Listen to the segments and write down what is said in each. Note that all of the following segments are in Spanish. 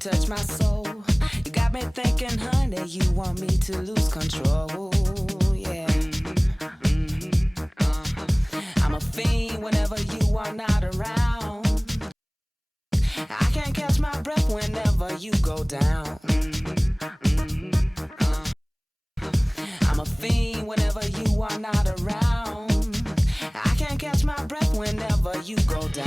Touch my soul. You got me thinking, honey, you want me to lose control. Yeah. I'm a fiend whenever you are not around. I can't catch my breath whenever you go down. I'm a fiend whenever you are not around. I can't catch my breath whenever you go down.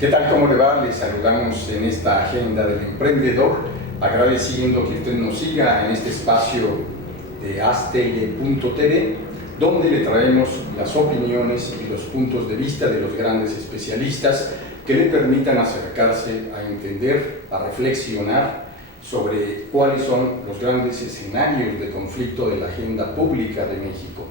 ¿Qué tal? ¿Cómo le va? Les saludamos en esta agenda del emprendedor, agradeciendo que usted nos siga en este espacio de astl.tv, donde le traemos las opiniones y los puntos de vista de los grandes especialistas que le permitan acercarse a entender, a reflexionar sobre cuáles son los grandes escenarios de conflicto de la agenda pública de México.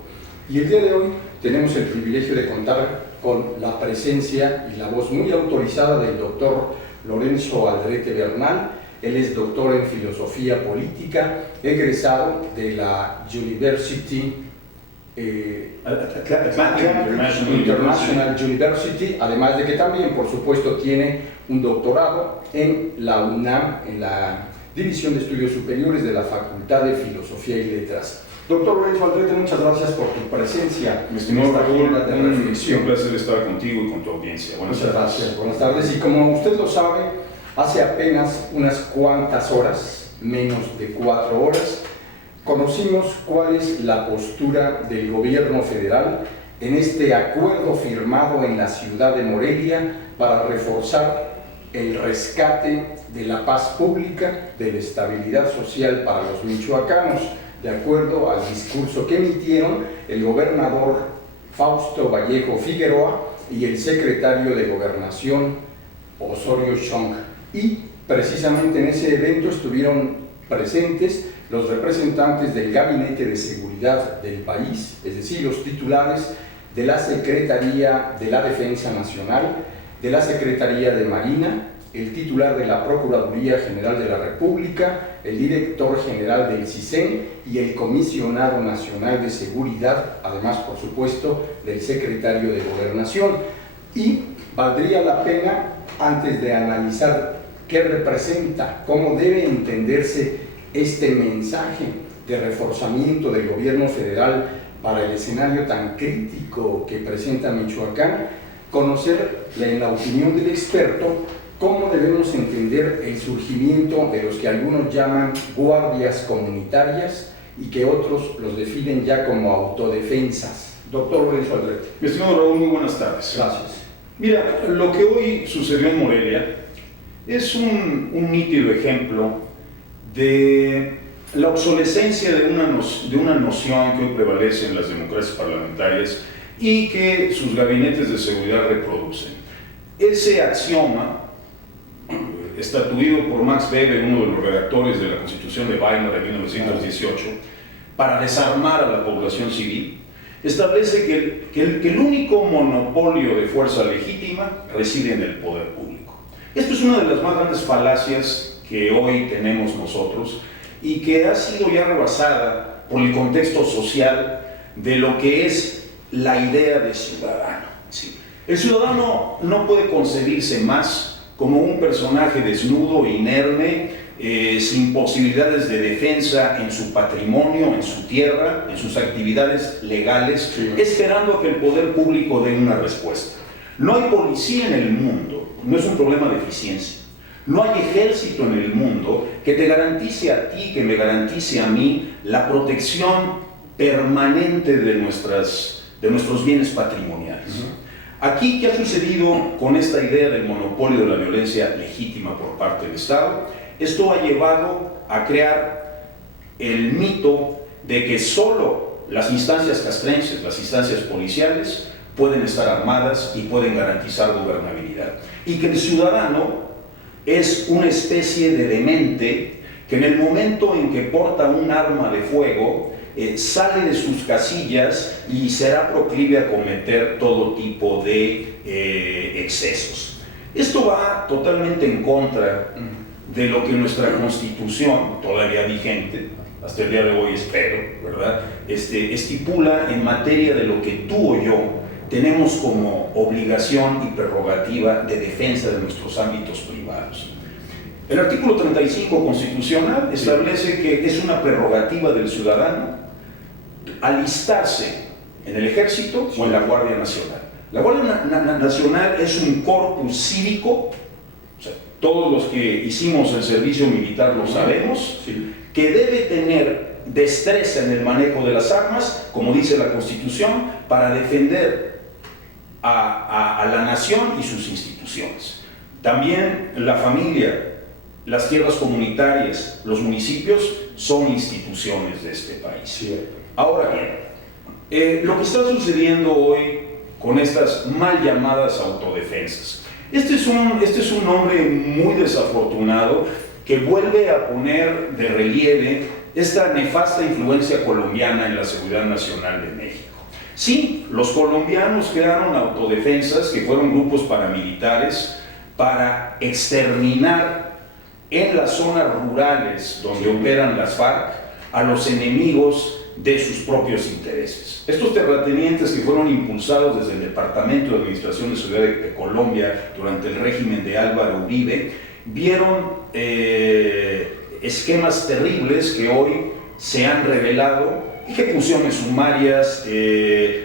Y el día de hoy tenemos el privilegio de contar con la presencia y la voz muy autorizada del doctor Lorenzo Aldrete Bernal. Él es doctor en filosofía política, egresado de la International University, además de que también, por supuesto, tiene un doctorado en la UNAM, en la División de Estudios Superiores de la Facultad de Filosofía y Letras. Doctor Lorenzo Aldrete, muchas gracias por tu presencia. Mi estimado Raúl, un placer estar contigo y con tu audiencia. Muchas gracias, buenas tardes. Y como usted lo sabe, hace apenas unas cuantas horas, menos de 4 horas, conocimos cuál es la postura del gobierno federal en este acuerdo firmado en la ciudad de Morelia para reforzar el rescate de la paz pública, de la estabilidad social para los michoacanos, de acuerdo al discurso que emitieron el gobernador Fausto Vallejo Figueroa y el secretario de Gobernación Osorio Chong. Y precisamente en ese evento estuvieron presentes los representantes del Gabinete de Seguridad del país, es decir, los titulares de la Secretaría de la Defensa Nacional, de la Secretaría de Marina, el titular de la Procuraduría General de la República, el director general del CISEN y el comisionado nacional de seguridad, además, por supuesto, del secretario de Gobernación. Y valdría la pena, antes de analizar qué representa, cómo debe entenderse este mensaje de reforzamiento del gobierno federal para el escenario tan crítico que presenta Michoacán, conocer, en la opinión del experto, cómo debemos entender el surgimiento de los que algunos llaman guardias comunitarias y que otros los definen ya como autodefensas. Doctor Lorenzo Aldrete. Mi estimado Raúl, muy buenas tardes. Gracias. Mira, lo que hoy sucedió en Morelia es un nítido ejemplo de la obsolescencia de una noción que hoy prevalece en las democracias parlamentarias y que sus gabinetes de seguridad reproducen. Ese axioma, estatuido por Max Weber, uno de los redactores de la Constitución de Weimar de 1918, para desarmar a la población civil, establece que el único monopolio de fuerza legítima reside en el poder público. Esto es una de las más grandes falacias que hoy tenemos nosotros y que ha sido ya rebasada por el contexto social de lo que es la idea de ciudadano. ¿Sí? El ciudadano no puede concebirse más como un personaje desnudo, inerme, sin posibilidades de defensa en su patrimonio, en su tierra, en sus actividades legales, sí, esperando a que el poder público dé una respuesta. No hay policía en el mundo, no es un problema de eficiencia. No hay ejército en el mundo que te garantice a ti, que me garantice a mí, la protección permanente de nuestros bienes patrimoniales. Aquí, ¿qué ha sucedido con esta idea del monopolio de la violencia legítima por parte del Estado? Esto ha llevado a crear el mito de que solo las instancias castrenses, las instancias policiales, pueden estar armadas y pueden garantizar gobernabilidad. Y que el ciudadano es una especie de demente que en el momento en que porta un arma de fuego, sale de sus casillas y será proclive a cometer todo tipo de excesos. Esto va totalmente en contra de lo que nuestra Constitución, todavía vigente, hasta el día de hoy espero, ¿verdad?, estipula en materia de lo que tú o yo tenemos como obligación y prerrogativa de defensa de nuestros ámbitos privados. El artículo 35 constitucional establece que es una prerrogativa del ciudadano alistarse en el Ejército o en la Guardia Nacional. La Guardia Nacional es un corpus cívico, o sea, todos los que hicimos el servicio militar lo sabemos, sí, que debe tener destreza en el manejo de las armas, como dice la Constitución, para defender a la nación y sus instituciones. También la familia, las tierras comunitarias, los municipios son instituciones de este país. Sí. Ahora bien, lo que está sucediendo hoy con estas mal llamadas autodefensas, este es un hombre muy desafortunado que vuelve a poner de relieve esta nefasta influencia colombiana en la seguridad nacional de México. Sí, los colombianos crearon autodefensas que fueron grupos paramilitares para exterminar en las zonas rurales donde operan las FARC a los enemigos de sus propios intereses. Estos terratenientes que fueron impulsados desde el Departamento de Administración de Seguridad de Colombia durante el régimen de Álvaro Uribe vieron esquemas terribles que hoy se han revelado: ejecuciones sumarias,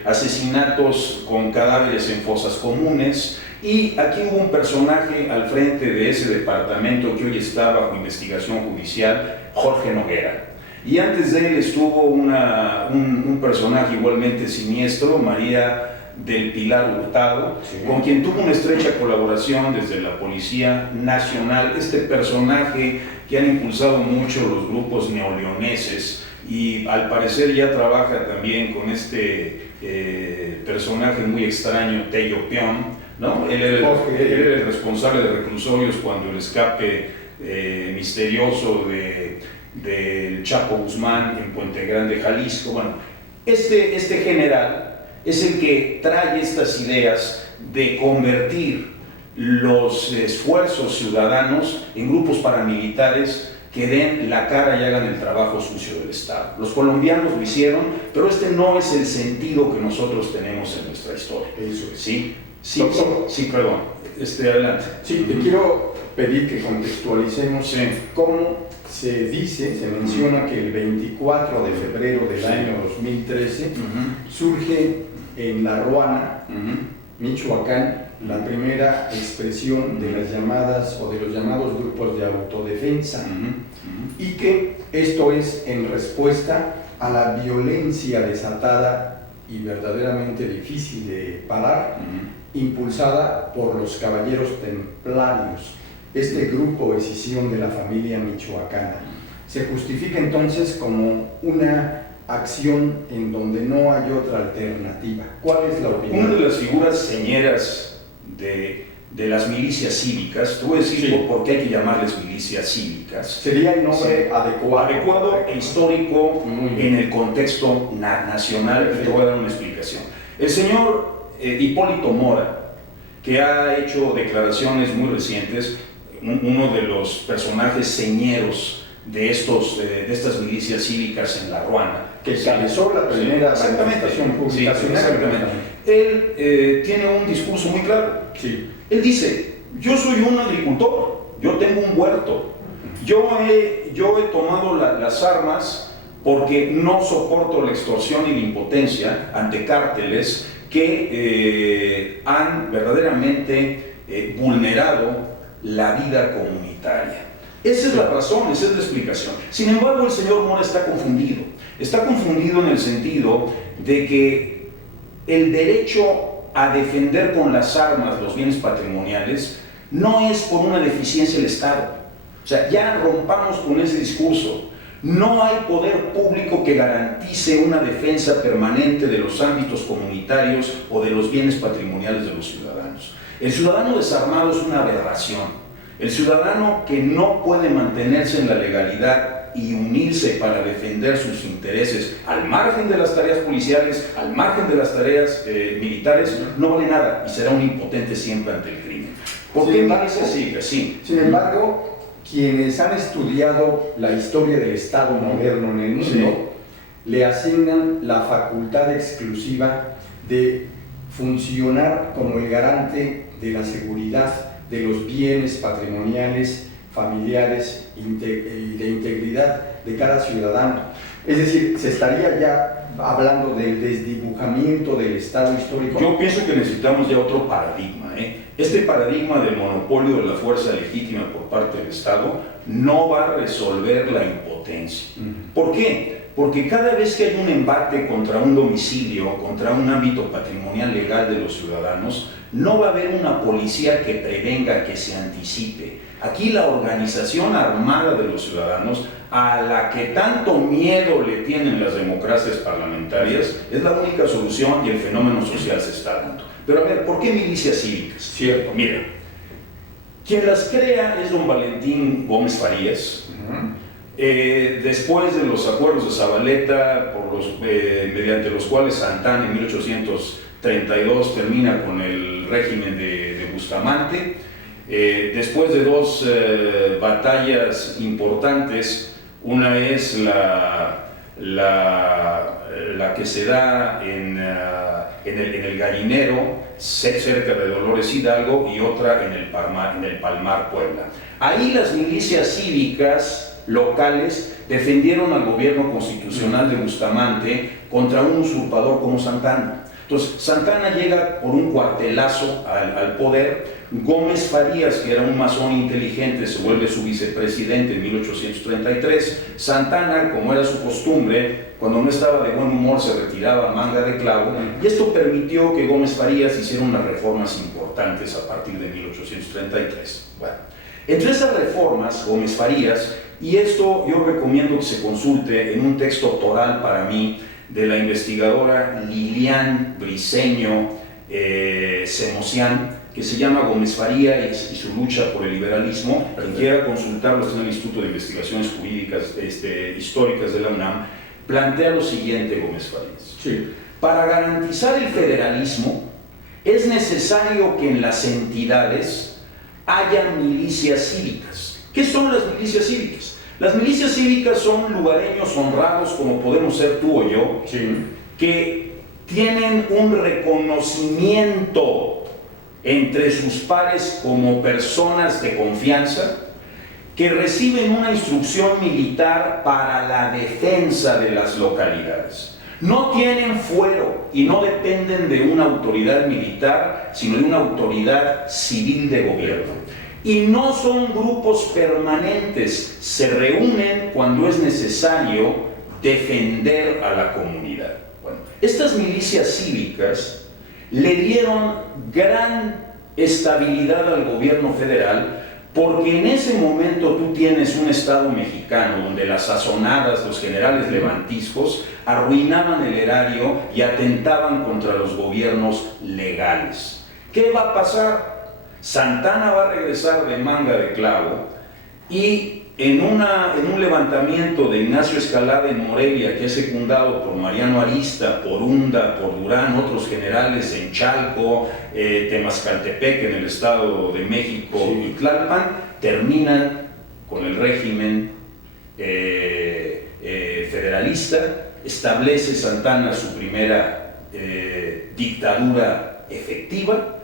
asesinatos con cadáveres en fosas comunes. Y aquí hubo un personaje al frente de ese departamento que hoy está bajo investigación judicial, Jorge Noguera. Y antes de él estuvo un personaje igualmente siniestro, María del Pilar Hurtado, sí, con quien tuvo una estrecha colaboración desde la Policía Nacional. Este personaje que han impulsado mucho los grupos neoleoneses, y al parecer ya trabaja también con este personaje muy extraño, Tello Peón, ¿no? Él era el responsable de reclusorios cuando el escape misterioso del Chapo Guzmán en Puente Grande, Jalisco. Bueno, este general es el que trae estas ideas de convertir los esfuerzos ciudadanos en grupos paramilitares que den la cara y hagan el trabajo sucio del Estado. Los colombianos lo hicieron, pero este no es el sentido que nosotros tenemos en nuestra historia. Eso es. ¿Sí? Sí, sí, perdón. Adelante. Sí, te quiero pedir que contextualicemos cómo se menciona que el 24 de febrero del año 2013 surge en La Ruana, Michoacán, la primera expresión de las llamadas o de los llamados grupos de autodefensa, y que esto es en respuesta a la violencia desatada y verdaderamente difícil de parar, impulsada por los caballeros templarios, este grupo de escisión de la familia michoacana. Se justifica entonces como una acción en donde no hay otra alternativa. ¿Cuál es la opinión? Una de las figuras señeras de las milicias cívicas, te voy a decir por qué hay que llamarles milicias cívicas. Sería el nombre adecuado e histórico en el contexto nacional, y te voy a dar una explicación. El señor Hipólito Mora, que ha hecho declaraciones muy recientes, uno de los personajes señeros de estas milicias cívicas en La Ruana. Que encabezó la primera manifestación pública. Sí, exactamente. Él tiene un discurso muy claro. Sí. Él dice, yo soy un agricultor, yo tengo un huerto, yo he tomado las armas porque no soporto la extorsión y la impotencia ante cárteles que han verdaderamente vulnerado la vida comunitaria. Esa es la razón, esa es la explicación. Sin embargo, el señor Mora está confundido. Está confundido en el sentido de que el derecho a defender con las armas los bienes patrimoniales no es por una deficiencia del Estado. O sea, ya rompamos con ese discurso. No hay poder público que garantice una defensa permanente de los ámbitos comunitarios o de los bienes patrimoniales de los ciudadanos. El ciudadano desarmado es una aberración. El ciudadano que no puede mantenerse en la legalidad y unirse para defender sus intereses al margen de las tareas policiales, al margen de las tareas militares, no vale nada y será un impotente siempre ante el crimen. ¿Por qué milicias cívicas? Sí. Sin embargo, quienes han estudiado la historia del Estado moderno en el mundo, le asignan la facultad exclusiva de funcionar como el garante de la seguridad de los bienes patrimoniales, familiares y de integridad de cada ciudadano. Es decir, se estaría ya hablando del desdibujamiento del Estado histórico. Yo pienso que necesitamos ya otro paradigma. Este paradigma del monopolio de la fuerza legítima por parte del Estado no va a resolver la impotencia. ¿Por qué? Porque cada vez que hay un embate contra un domicilio, contra un ámbito patrimonial legal de los ciudadanos, no va a haber una policía que prevenga, que se anticipe. Aquí la organización armada de los ciudadanos, a la que tanto miedo le tienen las democracias parlamentarias, es la única solución y el fenómeno social se está dando. Pero a ver, ¿por qué milicias cívicas? Cierto. Mira, quien las crea es don Valentín Gómez Farías. Después de los acuerdos de Zabaleta, mediante los cuales Santana en 1832 termina con el régimen de Bustamante, después de dos batallas importantes, una es la que se da en el Gallinero, cerca de Dolores Hidalgo, y otra en el Palmar, Puebla. Ahí las milicias cívicas locales defendieron al gobierno constitucional de Bustamante contra un usurpador como Santana. Entonces, Santana llega por un cuartelazo al poder. Gómez Farías, que era un masón inteligente, se vuelve su vicepresidente en 1833. Santana, como era su costumbre, cuando no estaba de buen humor se retiraba a manga de clavo, y esto permitió que Gómez Farías hiciera unas reformas importantes a partir de 1833. Bueno, entre esas reformas, Gómez Farías, y esto yo recomiendo que se consulte en un texto toral para mí de la investigadora Lilian Briceño Semosian, que se llama Gómez Farías y su lucha por el liberalismo. Quien quiera consultarlo está en el Instituto de Investigaciones Jurídicas Históricas de la UNAM. Plantea lo siguiente Gómez Farías. Sí. Para garantizar el federalismo es necesario que en las entidades haya milicias cívicas. ¿Qué son las milicias cívicas? Las milicias cívicas son lugareños honrados, como podemos ser tú o yo, que tienen un reconocimiento entre sus pares como personas de confianza, que reciben una instrucción militar para la defensa de las localidades. No tienen fuero y no dependen de una autoridad militar, sino de una autoridad civil de gobierno. Y no son grupos permanentes, se reúnen cuando es necesario defender a la comunidad. Bueno, estas milicias cívicas le dieron gran estabilidad al gobierno federal, porque en ese momento tú tienes un Estado mexicano donde las sazonadas, los generales levantiscos, arruinaban el erario y atentaban contra los gobiernos legales. ¿Qué va a pasar? Santana va a regresar de manga de clavo y en un levantamiento de Ignacio Escalada en Morelia, que es secundado por Mariano Arista, por Unda, por Durán, otros generales en Chalco, Temascaltepec en el Estado de México y Tlalpan, terminan con el régimen federalista. Establece Santana su primera dictadura efectiva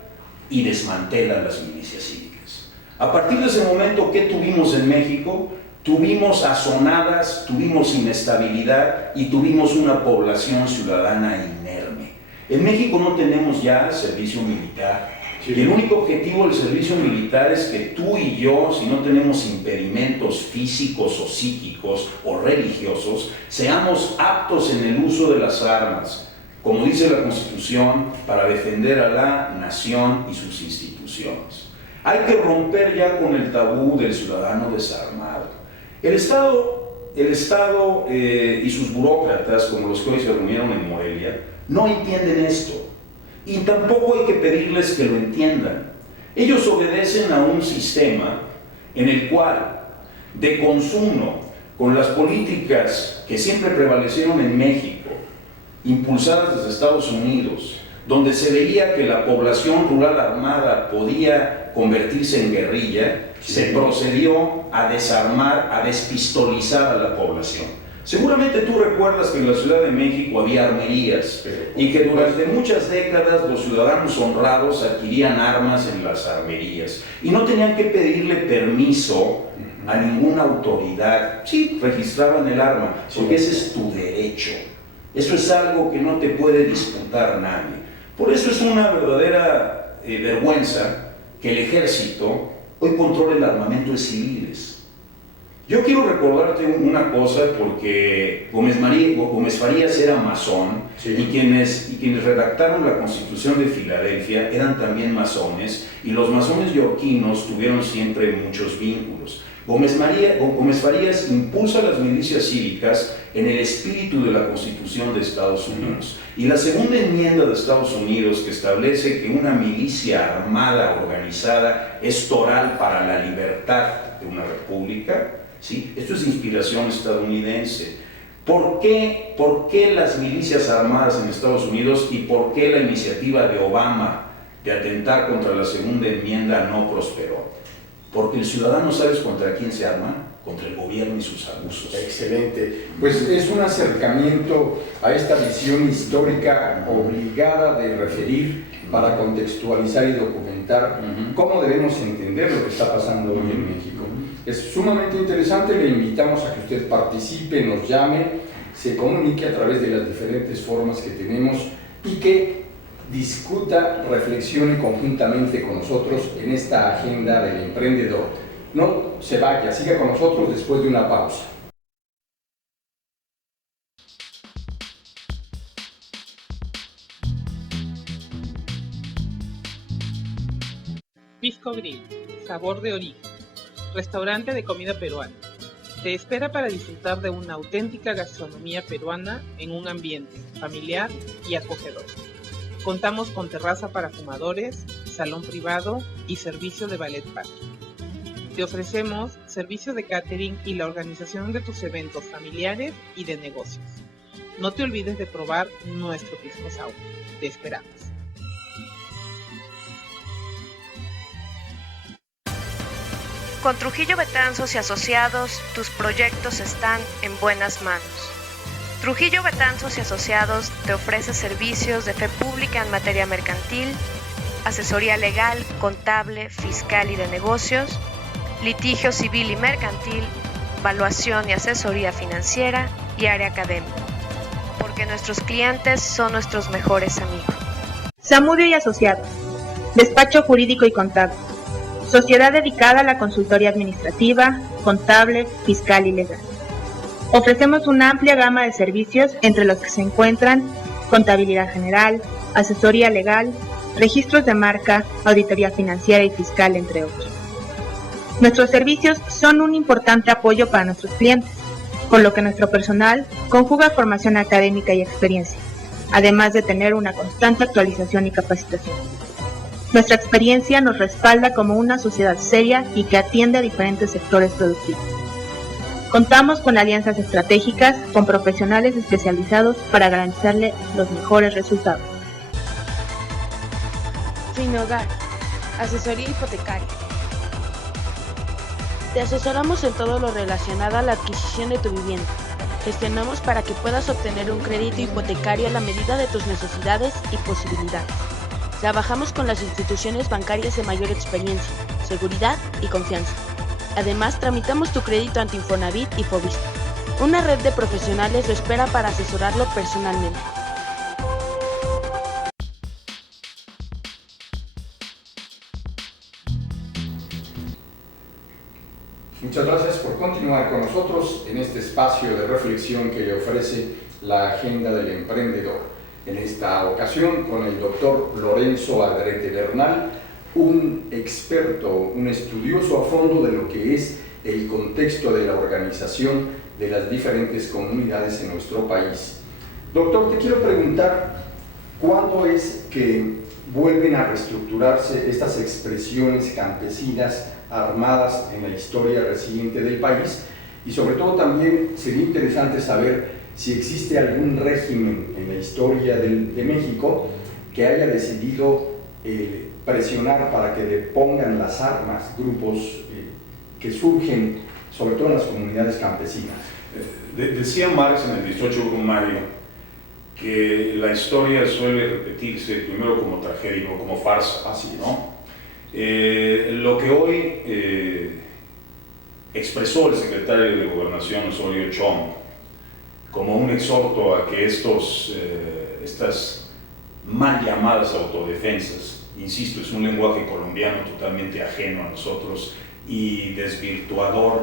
y desmantela las milicias cívicas. A partir de ese momento, ¿qué tuvimos en México? Tuvimos azonadas, tuvimos inestabilidad y tuvimos una población ciudadana inerme. En México no tenemos ya servicio militar. Sí. Y el único objetivo del servicio militar es que tú y yo, si no tenemos impedimentos físicos o psíquicos o religiosos, seamos aptos en el uso de las armas, como dice la Constitución, para defender a la nación y sus instituciones. Hay que romper ya con el tabú del ciudadano desarmado. El Estado y sus burócratas, como los que hoy se reunieron en Morelia, no entienden esto. Y tampoco hay que pedirles que lo entiendan. Ellos obedecen a un sistema en el cual, de consumo, con las políticas que siempre prevalecieron en México, impulsadas desde Estados Unidos, donde se veía que la población rural armada podía convertirse en guerrilla, se procedió a desarmar, a despistolizar a la población. Seguramente tú recuerdas que en la Ciudad de México había armerías y que durante muchas décadas los ciudadanos honrados adquirían armas en las armerías y no tenían que pedirle permiso a ninguna autoridad. Sí, registraban el arma, porque ese es tu derecho. Eso es algo que no te puede disputar nadie. Por eso es una verdadera vergüenza que el ejército hoy controle el armamento de civiles. Yo quiero recordarte una cosa, porque Gómez Farías era masón, sí. y quienes redactaron la Constitución de Filadelfia eran también masones, y los masones yorquinos tuvieron siempre muchos vínculos. Gómez Farías impulsa las milicias cívicas en el espíritu de la Constitución de Estados Unidos. Y la segunda enmienda de Estados Unidos, que establece que una milicia armada organizada es toral para la libertad de una república, ¿sí? Esto es de inspiración estadounidense. ¿Por qué las milicias armadas en Estados Unidos y por qué la iniciativa de Obama de atentar contra la segunda enmienda no prosperó? Porque el ciudadano, ¿sabes contra quién se arma? Contra el gobierno y sus abusos. Excelente. Pues es un acercamiento a esta visión histórica obligada de referir para contextualizar y documentar cómo debemos entender lo que está pasando hoy en México. Es sumamente interesante, le invitamos a que usted participe, nos llame, se comunique a través de las diferentes formas que tenemos y que discuta, reflexione conjuntamente con nosotros en esta agenda del emprendedor. No se vaya, siga con nosotros después de una pausa. Pisco Grill, sabor de origen. Restaurante de comida peruana. Te espera para disfrutar de una auténtica gastronomía peruana en un ambiente familiar y acogedor. Contamos con terraza para fumadores, salón privado y servicio de ballet parking. Te ofrecemos servicio de catering y la organización de tus eventos familiares y de negocios. No te olvides de probar nuestro pisco sour. Te esperamos. Con Trujillo Betanzos y Asociados, tus proyectos están en buenas manos. Trujillo Betanzos y Asociados te ofrece servicios de fe pública en materia mercantil, asesoría legal, contable, fiscal y de negocios, litigio civil y mercantil, evaluación y asesoría financiera y área académica, porque nuestros clientes son nuestros mejores amigos. Zamudio y Asociados, despacho jurídico y contable, sociedad dedicada a la consultoría administrativa, contable, fiscal y legal. Ofrecemos una amplia gama de servicios, entre los que se encuentran contabilidad general, asesoría legal, registros de marca, auditoría financiera y fiscal, entre otros. Nuestros servicios son un importante apoyo para nuestros clientes, con lo que nuestro personal conjuga formación académica y experiencia, además de tener una constante actualización y capacitación. Nuestra experiencia nos respalda como una sociedad seria y que atiende a diferentes sectores productivos. Contamos con alianzas estratégicas con profesionales especializados para garantizarle los mejores resultados. Finhogar, asesoría hipotecaria. Te asesoramos en todo lo relacionado a la adquisición de tu vivienda. Gestionamos para que puedas obtener un crédito hipotecario a la medida de tus necesidades y posibilidades. Trabajamos con las instituciones bancarias de mayor experiencia, seguridad y confianza. Además, tramitamos tu crédito ante Infonavit y Fovista. Una red de profesionales lo espera para asesorarlo personalmente. Muchas gracias por continuar con nosotros en este espacio de reflexión que le ofrece la Agenda del Emprendedor. En esta ocasión con el doctor Lorenzo Aldrete Bernal, un experto, un estudioso a fondo de lo que es el contexto de la organización de las diferentes comunidades en nuestro país. Doctor, te quiero preguntar, ¿cuándo es que vuelven a reestructurarse estas expresiones campesinas armadas en la historia reciente del país? Y sobre todo también sería interesante saber si existe algún régimen en la historia de México que haya decidido presionar para que le pongan las armas grupos que surgen sobre todo en las comunidades campesinas. Decía Marx en el 18 Brumario que la historia suele repetirse primero como tragedia y luego como farsa, Así es. ¿no? Lo que hoy expresó el secretario de Gobernación, Osorio Chong, como un exhorto a que estas mal llamadas autodefensas, insisto, es un lenguaje colombiano totalmente ajeno a nosotros y desvirtuador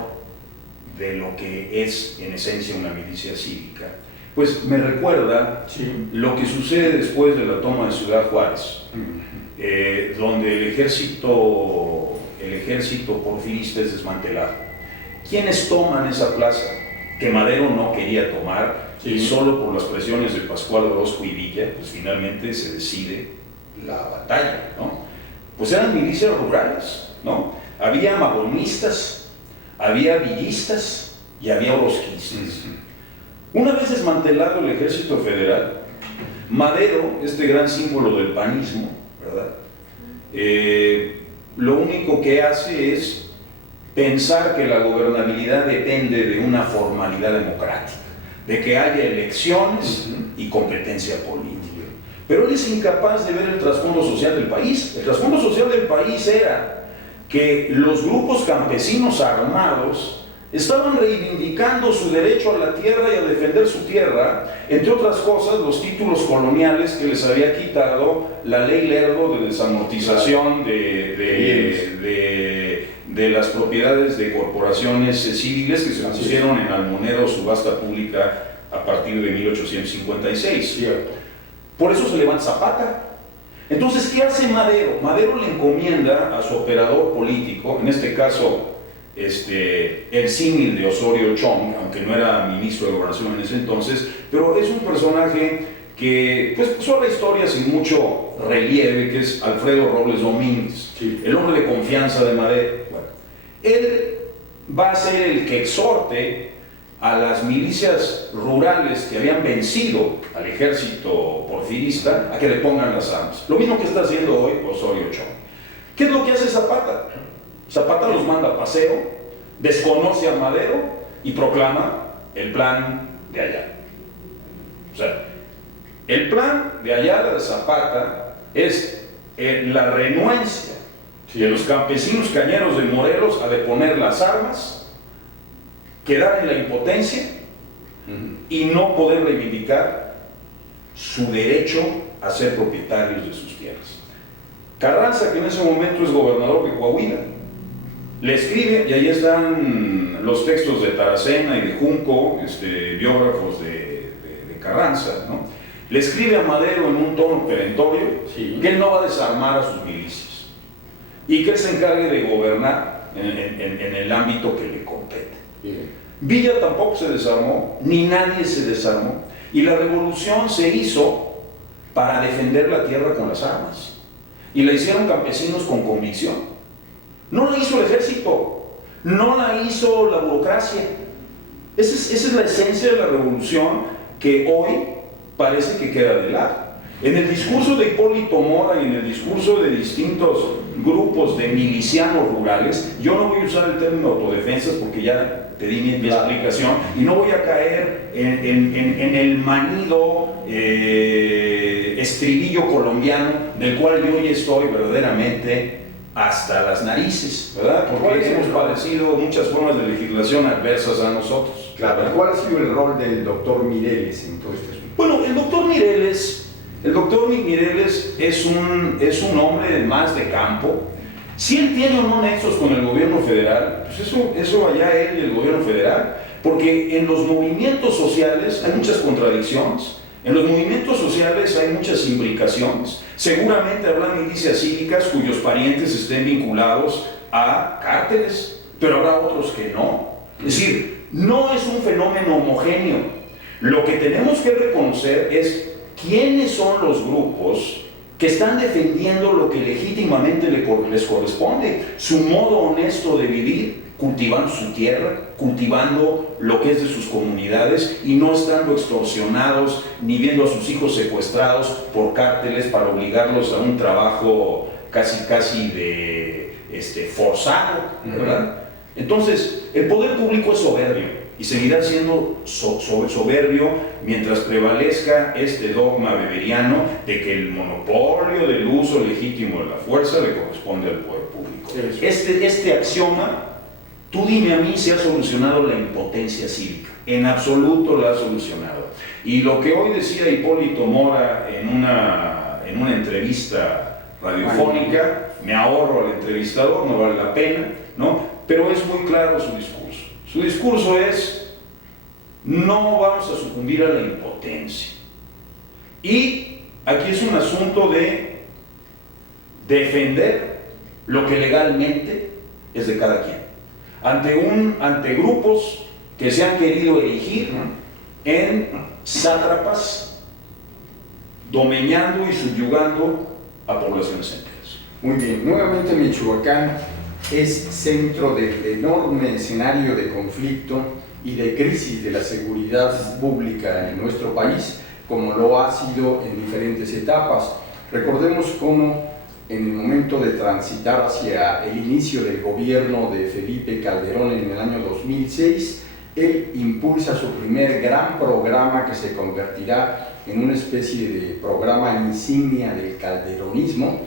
de lo que es en esencia una milicia cívica, pues me recuerda lo que sucede después de la toma de Ciudad Juárez, donde el ejército porfirista es desmantelado. ¿Quiénes toman esa plaza? Que Madero no quería tomar, y solo por las presiones de Pascual Orozco y Villa, pues finalmente se decide la batalla, ¿no? Pues eran milicias rurales, ¿no? Había magonistas, había villistas y había orozquistas. Una vez desmantelado el ejército federal, Madero, este gran símbolo del panismo, ¿verdad? Lo único que hace es pensar que la gobernabilidad depende de una formalidad democrática, de que haya elecciones y competencia política. Pero él es incapaz de ver el trasfondo social del país. El trasfondo social del país era que los grupos campesinos armados estaban reivindicando su derecho a la tierra y a defender su tierra, entre otras cosas los títulos coloniales que les había quitado la ley Lerdo de desamortización de las propiedades de corporaciones civiles que se pusieron en almoneda o subasta pública a partir de 1856. Cierto. Por eso se levanta Zapata. Entonces, ¿qué hace Madero? Madero le encomienda a su operador político, en este caso el símil de Osorio Chong, aunque no era ministro de Gobernación en ese entonces, pero es un personaje que pues pasó a la historia sin mucho relieve, que es Alfredo Robles Domínguez, el hombre de confianza de Madero. Bueno, él va a ser el que exhorte a las milicias rurales que habían vencido al ejército porfirista a que le pongan las armas. Lo mismo que está haciendo hoy Osorio Chong. ¿Qué es lo que hace Zapata? Zapata los manda a paseo, desconoce a Madero y proclama el plan de Ayala. O sea, el plan de Ayala de Zapata es la renuencia de los campesinos cañeros de Morelos a deponer las armas, quedar en la impotencia y no poder reivindicar su derecho a ser propietarios de sus tierras. Carranza, que en ese momento es gobernador de Coahuila, le escribe, y ahí están los textos de Taracena y de Junco, biógrafos de Carranza, ¿no? Le escribe a Madero en un tono perentorio que él no va a desarmar a sus milicias y que él se encargue de gobernar en el ámbito que le compete. Villa tampoco se desarmó, ni nadie se desarmó, y la revolución se hizo para defender la tierra con las armas, y la hicieron campesinos con convicción. No la hizo el ejército, no la hizo la burocracia, Esa es la esencia de la revolución que hoy parece que queda de lado. En el discurso de Hipólito Mora y en el discurso de distintos grupos de milicianos rurales, yo no voy a usar el término autodefensas porque ya te di mi explicación, y no voy a caer en el manido estribillo colombiano del cual yo hoy estoy verdaderamente hasta las narices, ¿verdad? Porque hemos padecido muchas formas de legislación adversas a nosotros. Claro. ¿Cuál ha sido el rol del doctor Mireles en todo este asunto? Bueno, el doctor Mireles es un hombre más de campo. Si él tiene o no nexos con el gobierno federal, pues eso allá él y el gobierno federal, porque en los movimientos sociales hay muchas contradicciones, en los movimientos sociales hay muchas imbricaciones. Seguramente habrá milicias cívicas cuyos parientes estén vinculados a cárteles, pero habrá otros que no. Es decir, no es un fenómeno homogéneo. Lo que tenemos que reconocer es quiénes son los grupos que están defendiendo lo que legítimamente les corresponde, su modo honesto de vivir, cultivando su tierra, cultivando lo que es de sus comunidades y no estando extorsionados ni viendo a sus hijos secuestrados por cárteles para obligarlos a un trabajo casi de forzado, ¿verdad? Entonces, el poder público es soberbio y seguirá siendo soberbio mientras prevalezca este dogma weberiano de que el monopolio del uso legítimo de la fuerza le corresponde al poder público. Este axioma, tú dime a mí si ha solucionado la impotencia cívica. En absoluto la ha solucionado. Y lo que hoy decía Hipólito Mora en una entrevista radiofónica, me ahorro al entrevistador, no vale la pena, ¿no? Pero es muy claro su discurso. Su discurso es: no vamos a sucumbir a la impotencia. Y aquí es un asunto de defender lo que legalmente es de cada quien. Ante grupos que se han querido erigir en sátrapas, domeñando y subyugando a poblaciones enteras. Muy bien, nuevamente Michoacán es centro del enorme escenario de conflicto y de crisis de la seguridad pública en nuestro país, como lo ha sido en diferentes etapas. Recordemos cómo en el momento de transitar hacia el inicio del gobierno de Felipe Calderón en el año 2006, él impulsa su primer gran programa que se convertirá en una especie de programa insignia del calderonismo,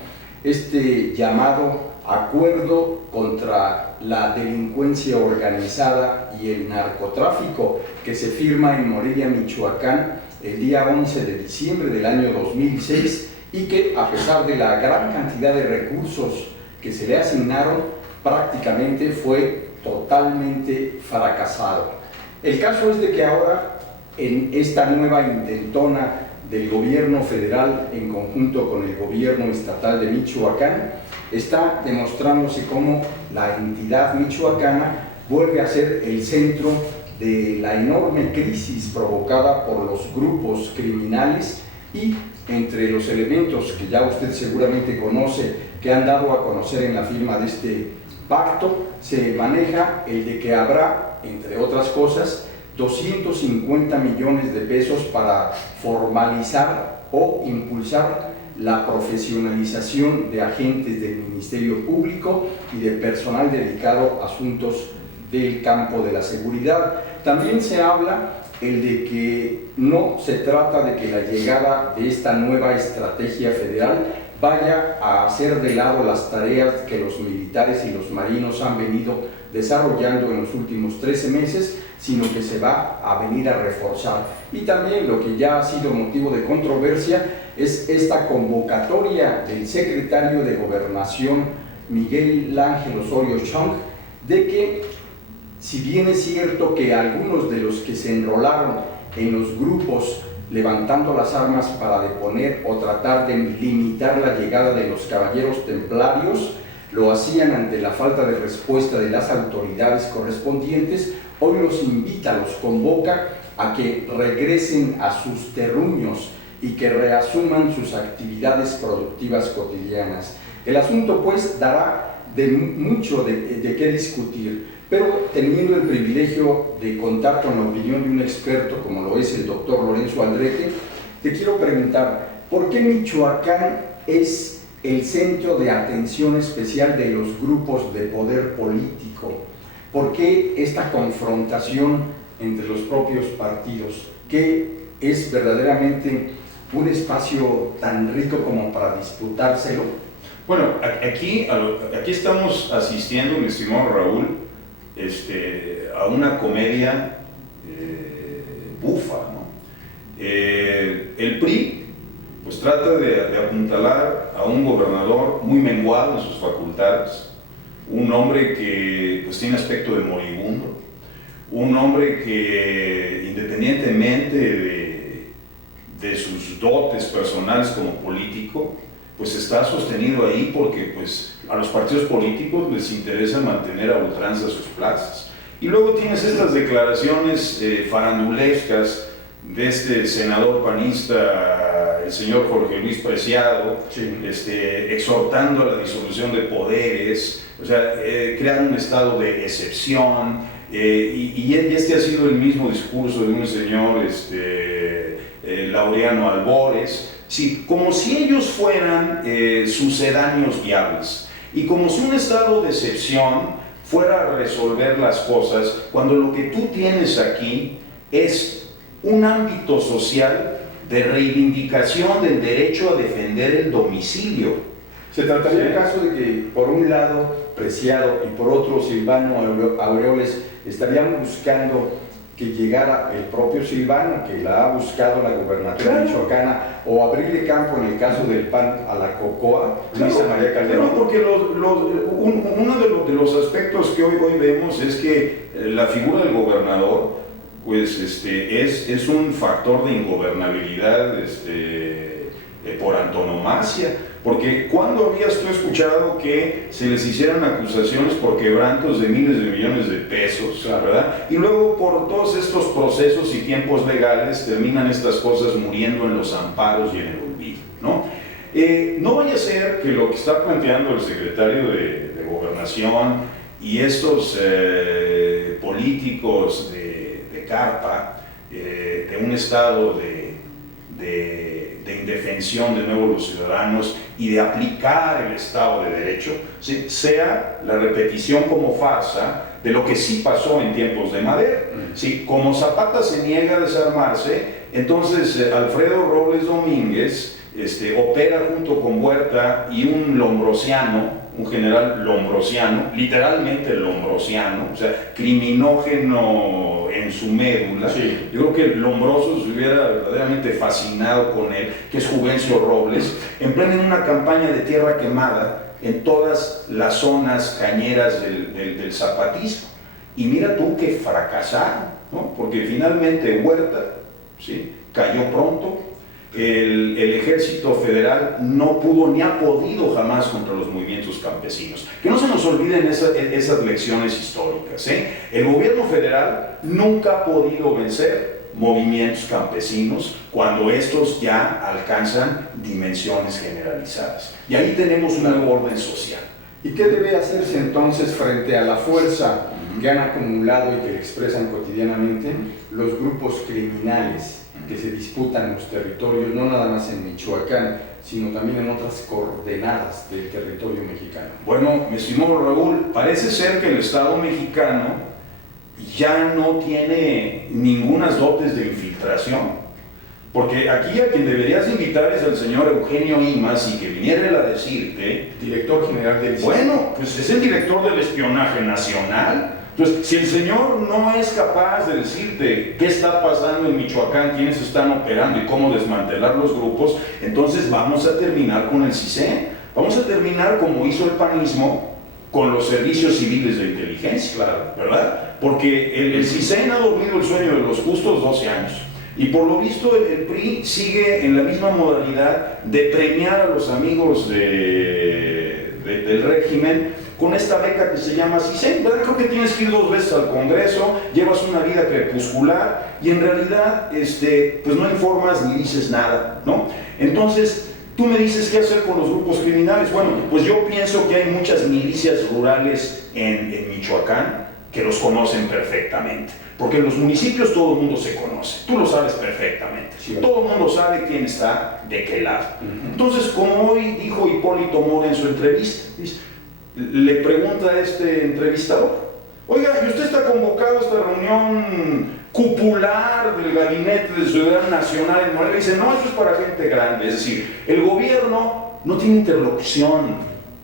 este llamado Acuerdo contra la Delincuencia Organizada y el Narcotráfico, que se firma en Morelia, Michoacán, el día 11 de diciembre del año 2006, y que, a pesar de la gran cantidad de recursos que se le asignaron, prácticamente fue totalmente fracasado. El caso es de que ahora, en esta nueva intentona del gobierno federal en conjunto con el gobierno estatal de Michoacán, está demostrándose cómo la entidad michoacana vuelve a ser el centro de la enorme crisis provocada por los grupos criminales, y entre los elementos que ya usted seguramente conoce, que han dado a conocer en la firma de este pacto, se maneja el de que habrá, entre otras cosas, 250 millones de pesos para formalizar o impulsar la profesionalización de agentes del Ministerio Público y de personal dedicado a asuntos del campo de la seguridad. También se habla el de que no se trata de que la llegada de esta nueva estrategia federal vaya a hacer de lado las tareas que los militares y los marinos han venido desarrollando en los últimos 13 meses, sino que se va a venir a reforzar. Y también lo que ya ha sido motivo de controversia es esta convocatoria del secretario de Gobernación, Miguel Ángel Osorio Chong, de que, si bien es cierto que algunos de los que se enrolaron en los grupos levantando las armas para deponer o tratar de limitar la llegada de los caballeros templarios, lo hacían ante la falta de respuesta de las autoridades correspondientes, hoy los invita, los convoca a que regresen a sus terruños y que reasuman sus actividades productivas cotidianas. El asunto, pues, dará mucho de qué discutir, pero teniendo el privilegio de contar con la opinión de un experto como lo es el doctor Lorenzo Aldrete, te quiero preguntar, ¿por qué Michoacán es el centro de atención especial de los grupos de poder político? ¿Por qué esta confrontación entre los propios partidos? ¿Qué es verdaderamente un espacio tan rico como para disputárselo? Bueno, aquí estamos asistiendo, mi estimado Raúl, a una comedia bufa, ¿no? El PRI pues trata de apuntalar a un gobernador muy menguado en sus facultades, un hombre que pues tiene aspecto de moribundo, un hombre que independientemente de sus dotes personales como político, pues está sostenido ahí porque pues a los partidos políticos les interesa mantener a ultranza sus plazas. Y luego tienes estas declaraciones farandulescas de este senador panista, el señor Jorge Luis Preciado, sí, exhortando a la disolución de poderes, o sea, crear un estado de excepción, y este ha sido el mismo discurso de un señor Laureano Albores, sí, como si ellos fueran sucedáneos viables, y como si un estado de excepción fuera a resolver las cosas, cuando lo que tú tienes aquí es un ámbito social de reivindicación del derecho a defender el domicilio. Se trataría el caso de que, por un lado, Preciado y por otro, Silvano Aureoles estarían buscando que llegara el propio Silvano, que la ha buscado la gubernatura michoacana, o abrirle campo en el caso del PAN a la COCOA, Luisa María Calderón. No, porque uno de los aspectos que hoy vemos es que la figura del gobernador pues, es un factor de ingobernabilidad por antonomasia. Porque ¿cuándo habías tú escuchado que se les hicieran acusaciones por quebrantos de miles de millones de pesos, ¿verdad? Y luego por todos estos procesos y tiempos legales terminan estas cosas muriendo en los amparos y en el olvido, ¿no? No vaya a ser que lo que está planteando el secretario de Gobernación y estos políticos de carpa, de un estado de indefensión de nuevo los ciudadanos y de aplicar el Estado de Derecho, ¿sí?, sea la repetición como farsa de lo que sí pasó en tiempos de Madero. ¿Sí? Como Zapata se niega a desarmarse, entonces Alfredo Robles Domínguez opera junto con Huerta y un lombrosiano, un general lombrosiano, literalmente lombrosiano, o sea, criminógeno en su médula. Sí. Yo creo que Lombroso se hubiera verdaderamente fascinado con él, que es Juvencio Robles. Emprenden una campaña de tierra quemada en todas las zonas cañeras del zapatismo. Y mira tú que fracasaron, ¿no? Porque finalmente Huerta, ¿sí?, cayó pronto. El ejército federal no pudo ni ha podido jamás contra los movimientos campesinos. Que no se nos olviden esas lecciones históricas, ¿eh? El gobierno federal nunca ha podido vencer movimientos campesinos cuando estos ya alcanzan dimensiones generalizadas. Y ahí tenemos un nuevo orden social. ¿Y qué debe hacerse entonces frente a la fuerza que han acumulado y que expresan cotidianamente los grupos criminales que se disputan los territorios, no nada más en Michoacán, sino también en otras coordenadas del territorio mexicano? Bueno, mi estimado Raúl, parece ser que el Estado mexicano ya no tiene ningunas dotes de infiltración, porque aquí a quien deberías invitar es al señor Eugenio Imas y que viniera a decirte, director general del CISEN. Bueno, pues es el director del espionaje nacional. Entonces, si el señor no es capaz de decirte qué está pasando en Michoacán, quiénes están operando y cómo desmantelar los grupos, entonces vamos a terminar con el CISEN. Vamos a terminar como hizo el panismo con los servicios civiles de inteligencia, claro, ¿verdad? Porque el CISEN ha dormido el sueño de los justos 12 años. Y por lo visto el PRI sigue en la misma modalidad de premiar a los amigos del régimen con esta beca que se llama CISEN. Creo que tienes que ir 2 veces al Congreso, llevas una vida crepuscular y en realidad pues no informas ni dices nada, ¿no? Entonces, Tú me dices qué hacer con los grupos criminales. Bueno, pues yo pienso que hay muchas milicias rurales en Michoacán que los conocen perfectamente. Porque en los municipios todo el mundo se conoce, tú lo sabes perfectamente. Sí, todo el mundo sabe quién está de qué lado. Entonces, como hoy dijo Hipólito Mora en su entrevista, le pregunta a este entrevistador: oiga, ¿y usted está convocado a esta reunión cupular del Gabinete de Seguridad Nacional en Morelia? Dice: no, eso es para gente grande. Es decir, el gobierno no tiene interlocución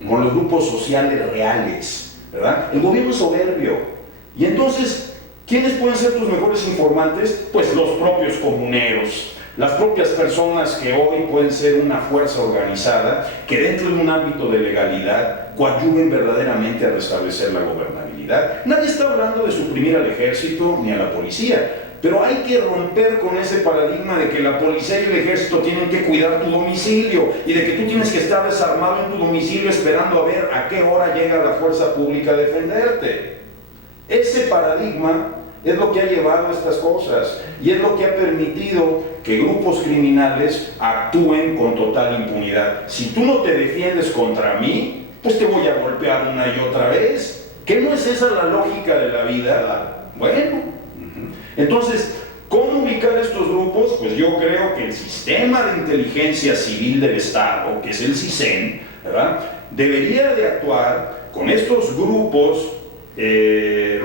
con los grupos sociales reales, ¿verdad? El gobierno es soberbio. Y entonces, ¿quiénes pueden ser tus mejores informantes? Pues los propios comuneros, las propias personas que hoy pueden ser una fuerza organizada que dentro de un ámbito de legalidad coadyuven verdaderamente a restablecer la gobernabilidad. Nadie está hablando de suprimir al ejército ni a la policía, pero hay que romper con ese paradigma de que la policía y el ejército tienen que cuidar tu domicilio y de que tú tienes que estar desarmado en tu domicilio esperando a ver a qué hora llega la fuerza pública a defenderte. Ese paradigma es lo que ha llevado a estas cosas y es lo que ha permitido que grupos criminales actúen con total impunidad. Si tú no te defiendes contra mí, pues te voy a golpear una y otra vez. ¿Qué no es esa la lógica de la vida? Bueno, entonces, ¿cómo ubicar estos grupos? Pues yo creo que el sistema de inteligencia civil del Estado, que es el CISEN, ¿verdad?, debería de actuar con estos grupos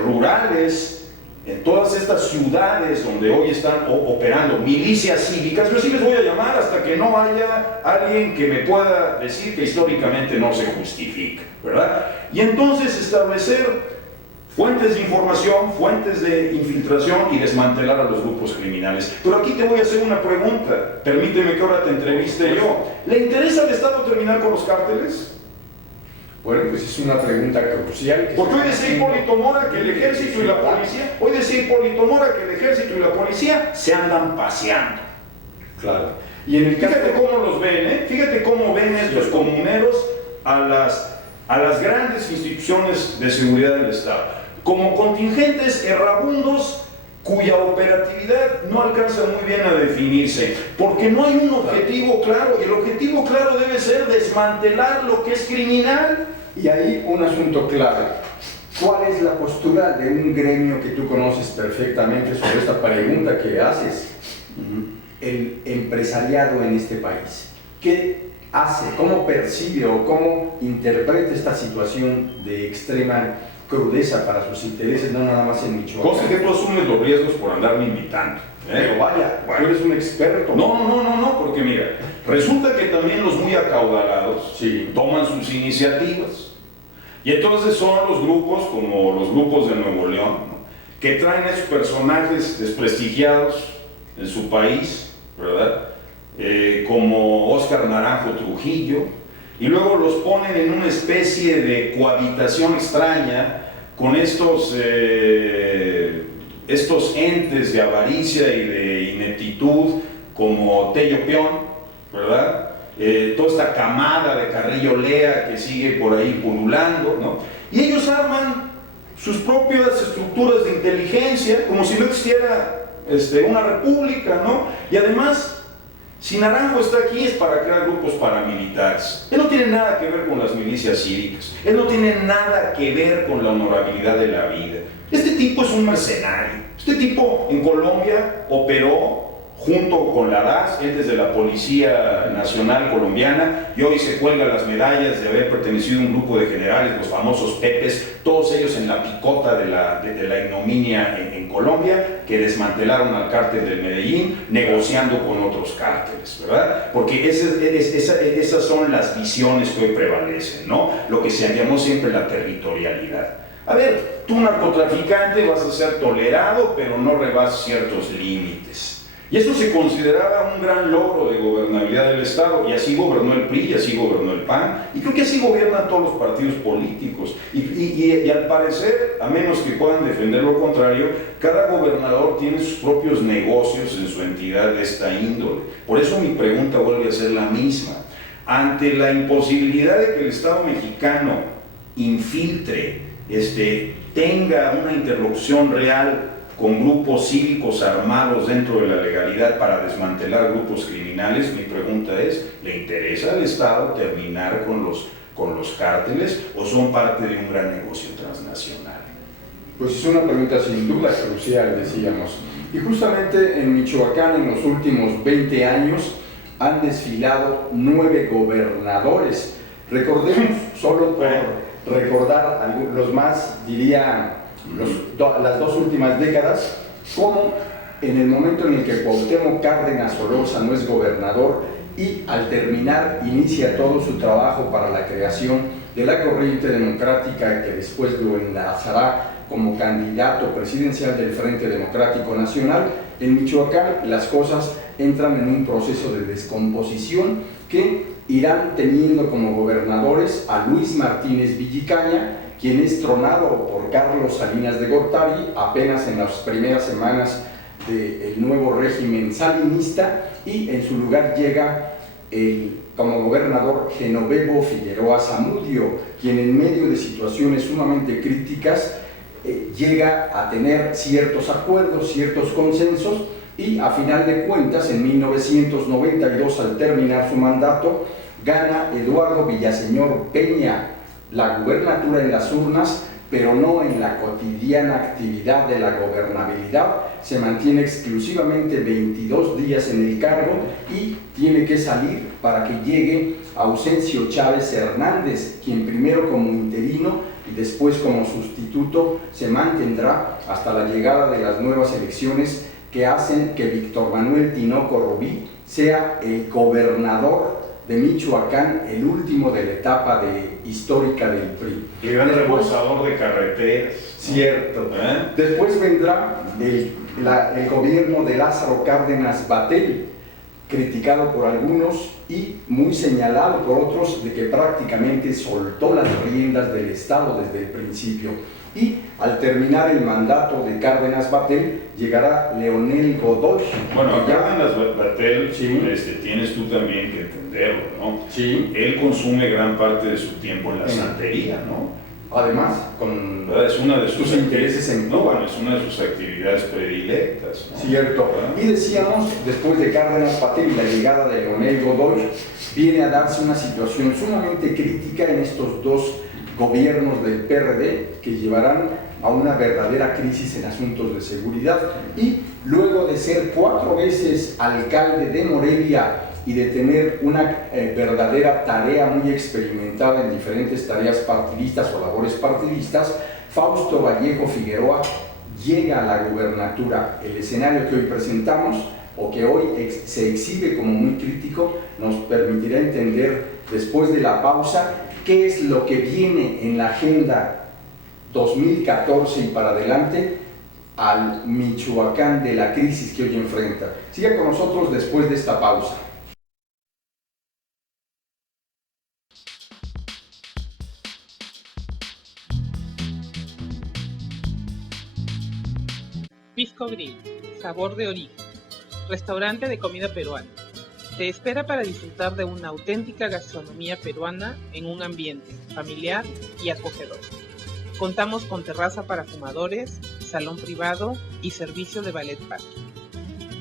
rurales en todas estas ciudades donde hoy están operando milicias cívicas. Yo sí les voy a llamar hasta que no haya alguien que me pueda decir que históricamente no se justifica, ¿verdad? Y entonces establecer fuentes de información, fuentes de infiltración y desmantelar a los grupos criminales. Pero aquí te voy a hacer una pregunta, permíteme que ahora te entreviste yo. ¿Le interesa al Estado terminar con los cárteles? Bueno, pues es una pregunta crucial. Porque hoy decía Hipólito Mora que el ejército y la policía, se andan paseando. Claro. Y en el caso Fíjate cómo los ven, ¿eh? Fíjate cómo ven estos comuneros a las grandes instituciones de seguridad del Estado, como contingentes errabundos cuya operatividad no alcanza muy bien a definirse, porque no hay un objetivo claro, y el objetivo claro debe ser desmantelar lo que es criminal. Y ahí un asunto clave. ¿Cuál es la postura de un gremio que tú conoces perfectamente sobre esta pregunta que haces? El empresariado en este país. ¿Qué hace? ¿Cómo percibe o cómo interpreta esta situación de extrema crudeza para sus intereses, no nada más en Michoacán? Cosa que tú asumes los riesgos por andarme invitando. Pero vaya, tú eres un experto. No, porque mira, resulta que también los muy acaudalados sí toman sus iniciativas. Y entonces son los grupos, como los grupos de Nuevo León, ¿no?, que traen a esos personajes desprestigiados en su país, ¿verdad? Como Óscar Naranjo Trujillo, y luego los ponen en una especie de cohabitación extraña con estos entes de avaricia y de ineptitud como Tello Peón, ¿verdad? Toda esta camada de Carrillo Lea que sigue por ahí pululando, ¿no? Y ellos arman sus propias estructuras de inteligencia como si no existiera una república, ¿no? Y además, si Naranjo está aquí es para crear grupos paramilitares. Él no tiene nada que ver con las milicias cívicas, él no tiene nada que ver con la honorabilidad de la vida. Este tipo es un mercenario. Este tipo en Colombia operó junto con la DAS, él desde la Policía Nacional Colombiana, y hoy se cuelga las medallas de haber pertenecido a un grupo de generales, los famosos Pepes, todos ellos en la picota de la ignominia en Colombia, que desmantelaron al cártel del Medellín, negociando con otros cárteles, ¿verdad? Porque esas son las visiones que hoy prevalecen, ¿no? Lo que se llamó siempre la territorialidad. A ver, tú narcotraficante vas a ser tolerado, pero no rebasas ciertos límites. Y esto se consideraba un gran logro de gobernabilidad del Estado, y así gobernó el PRI, y así gobernó el PAN, y creo que así gobiernan todos los partidos políticos. Y al parecer, a menos que puedan defender lo contrario, cada gobernador tiene sus propios negocios en su entidad de esta índole. Por eso mi pregunta vuelve a ser la misma. Ante la imposibilidad de que el Estado mexicano infiltre, tenga una interlocución real con grupos cívicos armados dentro de la legalidad para desmantelar grupos criminales. Mi pregunta es, ¿le interesa al Estado terminar con los cárteles o son parte de un gran negocio transnacional? Pues es una pregunta sin duda crucial, decíamos. Y justamente en Michoacán en los últimos 20 años han desfilado 9 gobernadores. Recordemos, solo por recordar los más, diría, las 2 últimas décadas, como en el momento en el que Cuauhtémoc Cárdenas Solorza no es gobernador y al terminar inicia todo su trabajo para la creación de la corriente democrática que después lo enlazará como candidato presidencial del Frente Democrático Nacional, en Michoacán las cosas entran en un proceso de descomposición que irán teniendo como gobernadores a Luis Martínez Villicaña, quien es tronado por Carlos Salinas de Gortari apenas en las primeras semanas del nuevo régimen salinista, y en su lugar llega como gobernador Genovevo Figueroa Zamudio, quien en medio de situaciones sumamente críticas llega a tener ciertos acuerdos, ciertos consensos, y a final de cuentas en 1992, al terminar su mandato, gana Eduardo Villaseñor Peña la gubernatura en las urnas, pero no en la cotidiana actividad de la gobernabilidad. Se mantiene exclusivamente 22 días en el cargo y tiene que salir para que llegue Ausencio Chávez Hernández, quien primero como interino y después como sustituto se mantendrá hasta la llegada de las nuevas elecciones que hacen que Víctor Manuel Tinoco Rubí sea el gobernador de Michoacán, el último de la etapa histórica del PRI. El gran rebosador de carreteras. Cierto. Después vendrá el gobierno de Lázaro Cárdenas Batlle, criticado por algunos y muy señalado por otros de que prácticamente soltó las riendas del Estado desde el principio. Y al terminar el mandato de Cárdenas Batlle llegará Leonel Godoy. Bueno, a Cárdenas Batlle, sí, tienes tú también que entenderlo, ¿no? Sí. Él consume gran parte de su tiempo en la santería, ¿no? Además, con es una de sus intereses en Cuba. No, bueno, es una de sus actividades predilectas, ¿no? Cierto. Y decíamos, después de Cárdenas Batlle y la llegada de Leonel Godoy, viene a darse una situación sumamente crítica en estos 2 gobiernos del PRD que llevarán a una verdadera crisis en asuntos de seguridad. Y luego de ser 4 veces alcalde de Morelia y de tener una verdadera tarea muy experimentada en diferentes tareas partidistas o labores partidistas, Fausto Vallejo Figueroa llega a la gubernatura. El escenario que hoy presentamos, o que hoy se exhibe como muy crítico, nos permitirá entender después de la pausa qué es lo que viene en la agenda 2014 y para adelante al Michoacán de la crisis que hoy enfrenta. Siga con nosotros después de esta pausa. Pisco Grill, sabor de origen, restaurante de comida peruana. Te espera para disfrutar de una auténtica gastronomía peruana en un ambiente familiar y acogedor. Contamos con terraza para fumadores, salón privado y servicio de ballet parking.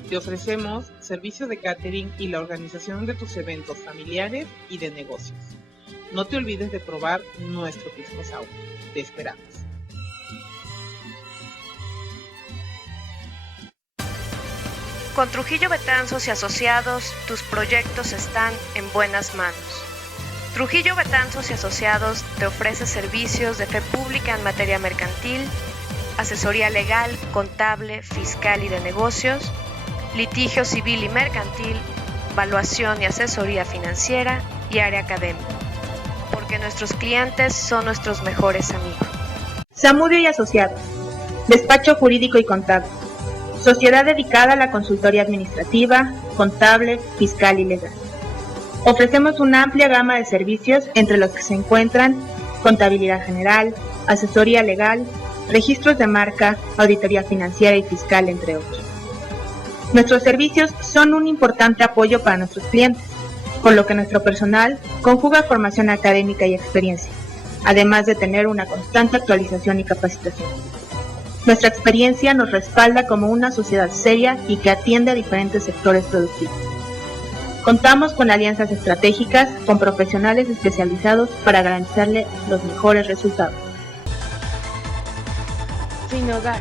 Te ofrecemos servicio de catering y la organización de tus eventos familiares y de negocios. No te olvides de probar nuestro pisco sour. Te esperamos. Con Trujillo Betanzos y Asociados, tus proyectos están en buenas manos. Trujillo Betanzos y Asociados te ofrece servicios de fe pública en materia mercantil, asesoría legal, contable, fiscal y de negocios, litigio civil y mercantil, valuación y asesoría financiera y área académica. Porque nuestros clientes son nuestros mejores amigos. Zamudio y Asociados, despacho jurídico y contable. Sociedad dedicada a la consultoría administrativa, contable, fiscal y legal. Ofrecemos una amplia gama de servicios entre los que se encuentran contabilidad general, asesoría legal, registros de marca, auditoría financiera y fiscal, entre otros. Nuestros servicios son un importante apoyo para nuestros clientes, por lo que nuestro personal conjuga formación académica y experiencia, además de tener una constante actualización y capacitación. Nuestra experiencia nos respalda como una sociedad seria y que atiende a diferentes sectores productivos. Contamos con alianzas estratégicas con profesionales especializados para garantizarle los mejores resultados. Finhogar,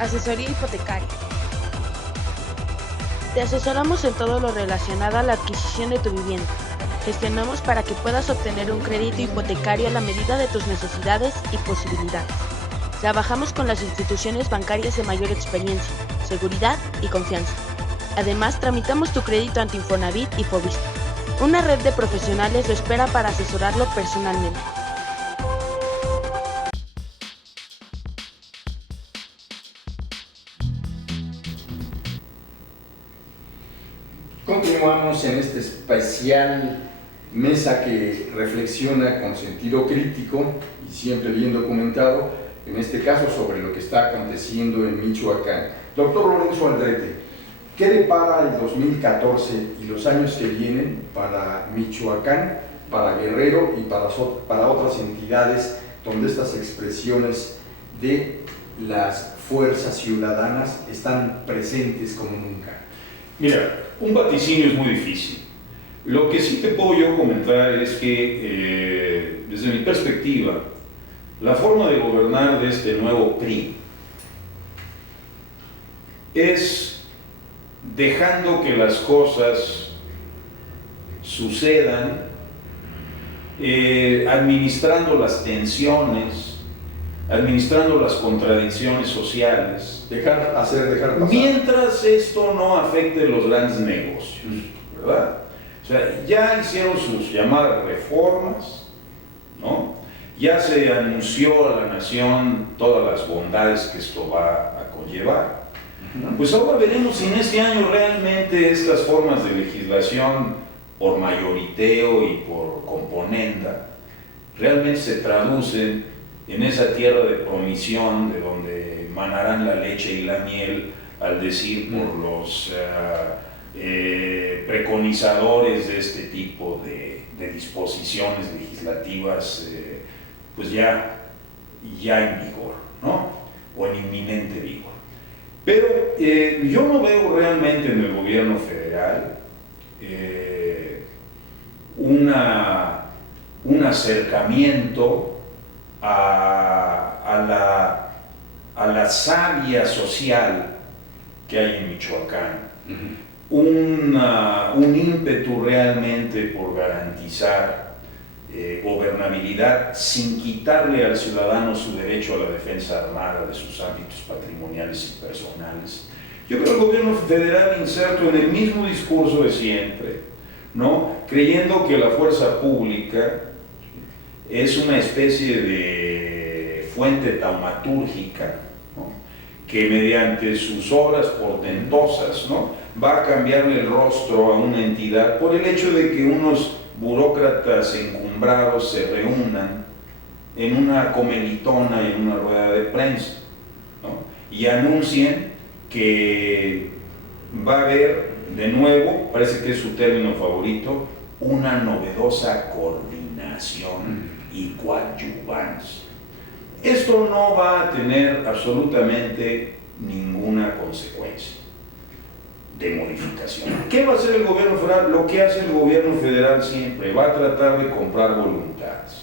asesoría hipotecaria. Te asesoramos en todo lo relacionado a la adquisición de tu vivienda. Gestionamos para que puedas obtener un crédito hipotecario a la medida de tus necesidades y posibilidades. Trabajamos con las instituciones bancarias de mayor experiencia, seguridad y confianza. Además, tramitamos tu crédito ante Infonavit y Fovista. Una red de profesionales lo espera para asesorarlo personalmente. Continuamos en este especial mesa que reflexiona con sentido crítico y siempre bien documentado, en este caso sobre lo que está aconteciendo en Michoacán. Doctor Lorenzo Aldrete, ¿qué depara el 2014 y los años que vienen para Michoacán, para Guerrero y para otras entidades donde estas expresiones de las fuerzas ciudadanas están presentes como nunca? Mira, un vaticinio es muy difícil. Lo que sí te puedo yo comentar es que, desde mi perspectiva, la forma de gobernar de este nuevo PRI es dejando que las cosas sucedan, administrando las tensiones, administrando las contradicciones sociales, Dejar pasar. mientras esto no afecte los grandes negocios, ¿verdad? O sea, ya hicieron sus llamadas reformas, ¿no? Ya se anunció a la nación todas las bondades que esto va a conllevar. Pues ahora veremos si en este año realmente estas formas de legislación por mayoriteo y por componenda realmente se traducen en esa tierra de promisión de donde manarán la leche y la miel, al decir por los preconizadores de este tipo de disposiciones legislativas, pues ya en vigor, ¿no? O en inminente vigor. Pero yo no veo realmente en el gobierno federal un acercamiento a la savia social que hay en Michoacán, un ímpetu realmente por garantizar gobernabilidad sin quitarle al ciudadano su derecho a la defensa armada de sus ámbitos patrimoniales y personales. Yo creo que el gobierno federal inserto en el mismo discurso de siempre, ¿no? Creyendo que la fuerza pública es una especie de fuente taumatúrgica, ¿no? Que mediante sus obras portentosas, ¿no? Va a cambiarle el rostro a una entidad por el hecho de que unos burócratas encumbrados se reúnan en una comelitona y en una rueda de prensa, ¿no? Y anuncien que va a haber de nuevo, parece que es su término favorito, una novedosa coordinación y coadyuvancia. Esto no va a tener absolutamente ninguna consecuencia de modificación. ¿Qué va a hacer el gobierno federal? Lo que hace el gobierno federal siempre, va a tratar de comprar voluntades,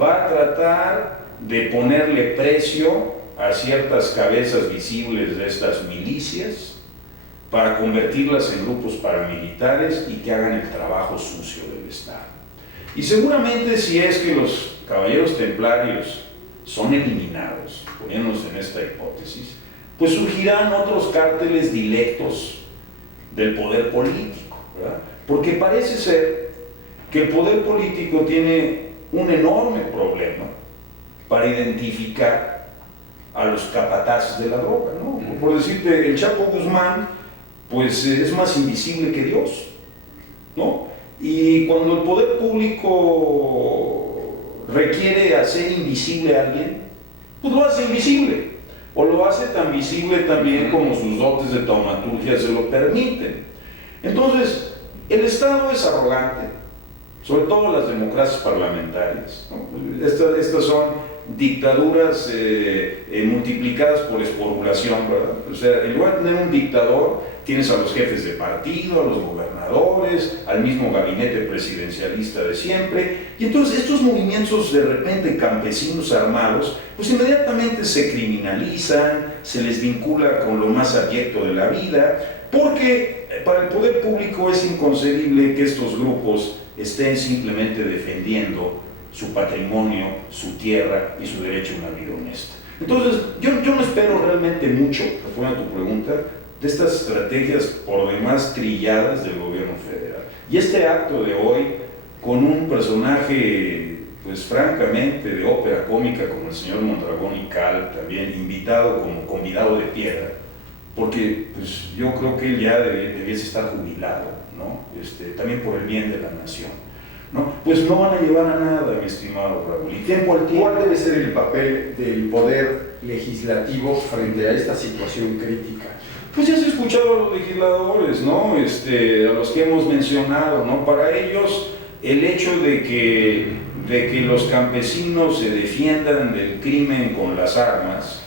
va a tratar de ponerle precio a ciertas cabezas visibles de estas milicias para convertirlas en grupos paramilitares y que hagan el trabajo sucio del Estado. Y seguramente si es que los caballeros templarios son eliminados, poniéndonos en esta hipótesis, pues surgirán otros cárteles directos del poder político, ¿verdad? Porque parece ser que el poder político tiene un enorme problema para identificar a los capataces de la droga, ¿no? Por decirte, el Chapo Guzmán, pues es más invisible que Dios, ¿no? Y cuando el poder público requiere hacer invisible a alguien, pues lo hace invisible, o lo hace tan visible también como sus dotes de taumaturgia se lo permiten. Entonces, el Estado es arrogante, sobre todo las democracias parlamentarias, ¿no? Estas son dictaduras multiplicadas por esporulación, ¿verdad? O sea, en lugar de tener un dictador, tienes a los jefes de partido, a los gobernadores, al mismo gabinete presidencialista de siempre, y entonces estos movimientos de repente campesinos armados, pues inmediatamente se criminalizan, se les vincula con lo más abyecto de la vida, porque para el poder público es inconcebible que estos grupos estén simplemente defendiendo su patrimonio, su tierra y su derecho a una vida honesta. Entonces, yo no espero realmente mucho, respondiendo a tu pregunta, de estas estrategias por demás trilladas del gobierno federal. Y este acto de hoy, con un personaje, pues francamente, de ópera cómica como el señor Mondragón y Cal, también invitado como convidado de piedra, porque pues, yo creo que él ya debiese estar jubilado, ¿no? También por el bien de la nación, ¿no? Pues no van a llevar a nada, mi estimado Raúl, y tiempo al tiempo. ¿Cuál debe ser el papel del poder legislativo frente a esta situación crítica? Pues ya se ha escuchado a los legisladores, ¿no? A los que hemos mencionado, ¿no? Para ellos, el hecho de que los campesinos se defiendan del crimen con las armas,